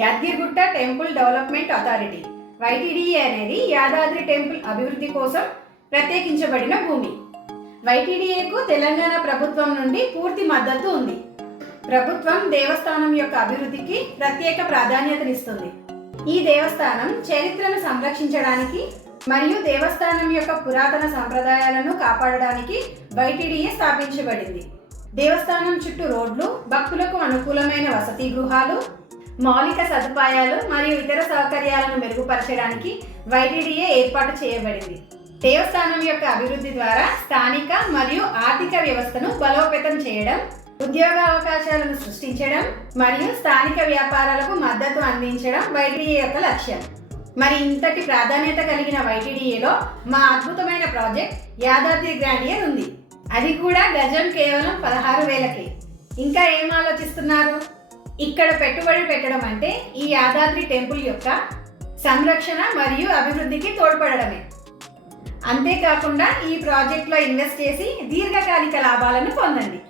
Yadagirigutta temple development authority YTDA అనేది Yadadri temple అభివృద్ధి కోసం ప్రత్యేకించబడిన భూమి. YTDAకు తెలంగాణ ప్రభుత్వం నుండి పూర్తి మద్దతు ఉంది. ప్రభుత్వం దేవస్థానం యొక్క అభివృద్ధికి ప్రత్యేక ప్రాధాన్యతనిస్తుంది. ఈ దేవస్థానం చరిత్రను సంరక్షించడానికి మరియు దేవస్థానం యొక్క పురాతన సంప్రదాయాలను కాపాడడానికి YTDA స్థాపించబడింది. దేవస్థానం చుట్టూ రోడ్లు, భక్తులకు అనుకూలమైన వసతి గృహాలు, మౌలిక సదుపాయాలు మరియు ఇతర సౌకర్యాలను మెరుగుపరచడానికి YTDA ఏర్పాటు చేయబడింది. దేవస్థానం యొక్క అభివృద్ధి ద్వారా స్థానిక మరియు ఆర్థిక వ్యవస్థను బలోపేతం చేయడం, ఉద్యోగ అవకాశాలను సృష్టించడం మరియు స్థానిక వ్యాపారాలకు మద్దతు అందించడం YTDA యొక్క లక్ష్యం. మరి ఇంతటి ప్రాధాన్యత కలిగిన YTDAలో మా అద్భుతమైన ప్రాజెక్ట్ యాదాద్రి గ్రాండియర్ ఉంది. అది కూడా గజం కేవలం 16,000కే. ఇంకా ఏం ఆలోచిస్తున్నారు? ఇక్కడ పెట్టుబడి పెట్టడం అంటే ఈ యాదాద్రి టెంపుల్ యొక్క సంరక్షణ మరియు అభివృద్ధికి తోడ్పడడమే. అంతేకాకుండా ఈ ప్రాజెక్ట్లో ఇన్వెస్ట్ చేసి దీర్ఘకాలిక లాభాలను పొందండి.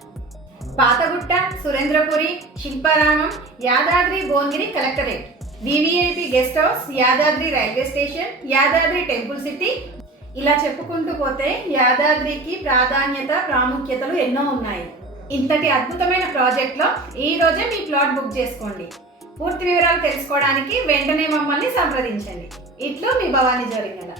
Pathagutta, Surendrapuri, Shilparamam, Yadadri Bhuvanagiri collectorate, VVIP guest house, Yadadri railway station, Yadadri temple city, ఇలా చెప్పుకుంటూ పోతే యాదాద్రికి ప్రాముఖ్యతలు ఎన్నో ఉన్నాయి. ఇంతటి అద్భుతమైన ప్రాజెక్ట్లో ఈ రోజే మీ ప్లాట్ బుక్ చేసుకోండి. పూర్తి వివరాలు తెలుసుకోవడానికి వెంటనే మమ్మల్ని సంప్రదించండి. ఇట్లు మీ భవానీ జోరింగల.